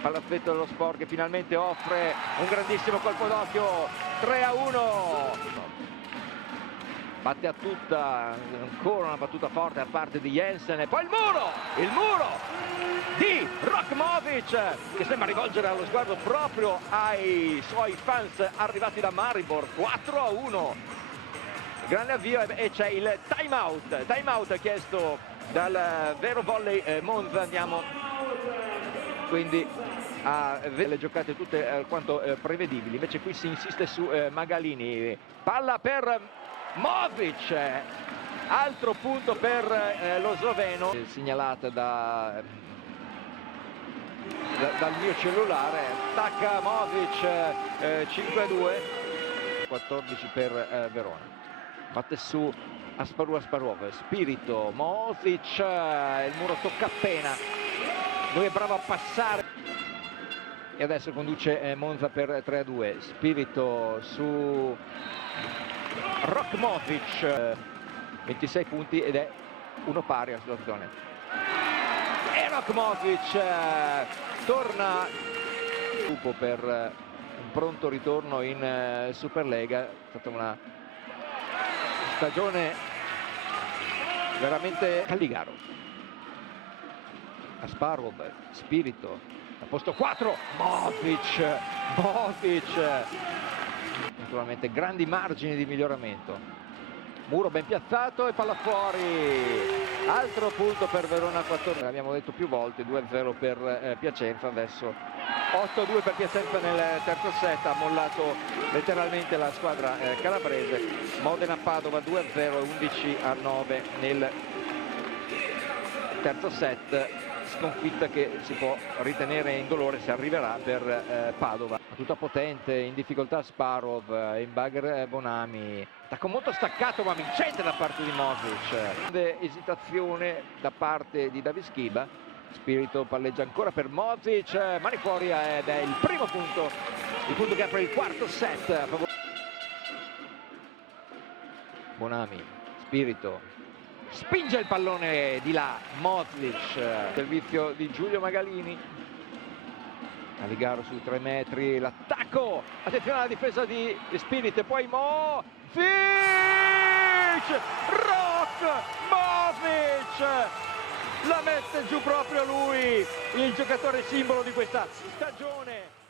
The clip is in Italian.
Palazzetto dello Sport che finalmente offre un grandissimo colpo d'occhio, 3-1. Batte a tutta, ancora una battuta forte da parte di Jensen e poi il muro di Rokmovic che sembra rivolgere lo sguardo proprio ai suoi fans arrivati da Maribor. 4-1. Grande avvio e c'è il time out chiesto dal vero volley Monza. Andiamo quindi a vedere le giocate tutte alquanto prevedibili, invece qui si insiste su Magalini, palla per Modric, altro punto per lo sloveno, segnalata dal mio cellulare, attacca Modric, 5-2, 14 per Verona, batte su Asparov, Spirito, Modric, il muro tocca appena, lui è bravo a passare e adesso conduce Monza per 3-2, Spirito su Rokmovic, 26 punti ed è uno pari la situazione. E Rokmovic torna per un pronto ritorno in Superlega. È stata una stagione veramente Calligaro. Asparov, Spirito, a posto 4, Modric, naturalmente grandi margini di miglioramento, muro ben piazzato e palla fuori, altro punto per Verona 14, l'abbiamo detto più volte, 2-0 per Piacenza, adesso 8-2 per Piacenza nel terzo set, ha mollato letteralmente la squadra calabrese. Modena-Padova 2-0, 11-9 nel terzo set, sconfitta che si può ritenere indolore se arriverà per Padova. Tutta potente, in difficoltà Asparov, in bagger Bonami, attacco molto staccato ma vincente da parte di Modric. Grande esitazione da parte di David Schiba, Spirito palleggia ancora per Modric, mani fuori ed è il primo punto, il punto che apre il quarto set. Bonami, Spirito, spinge il pallone di là, Modric, servizio di Giulio Magalini, Calligaro su 3 metri, l'attacco, attenzione alla difesa di Spirito e poi Rokmovic, la mette giù proprio lui, il giocatore simbolo di questa stagione.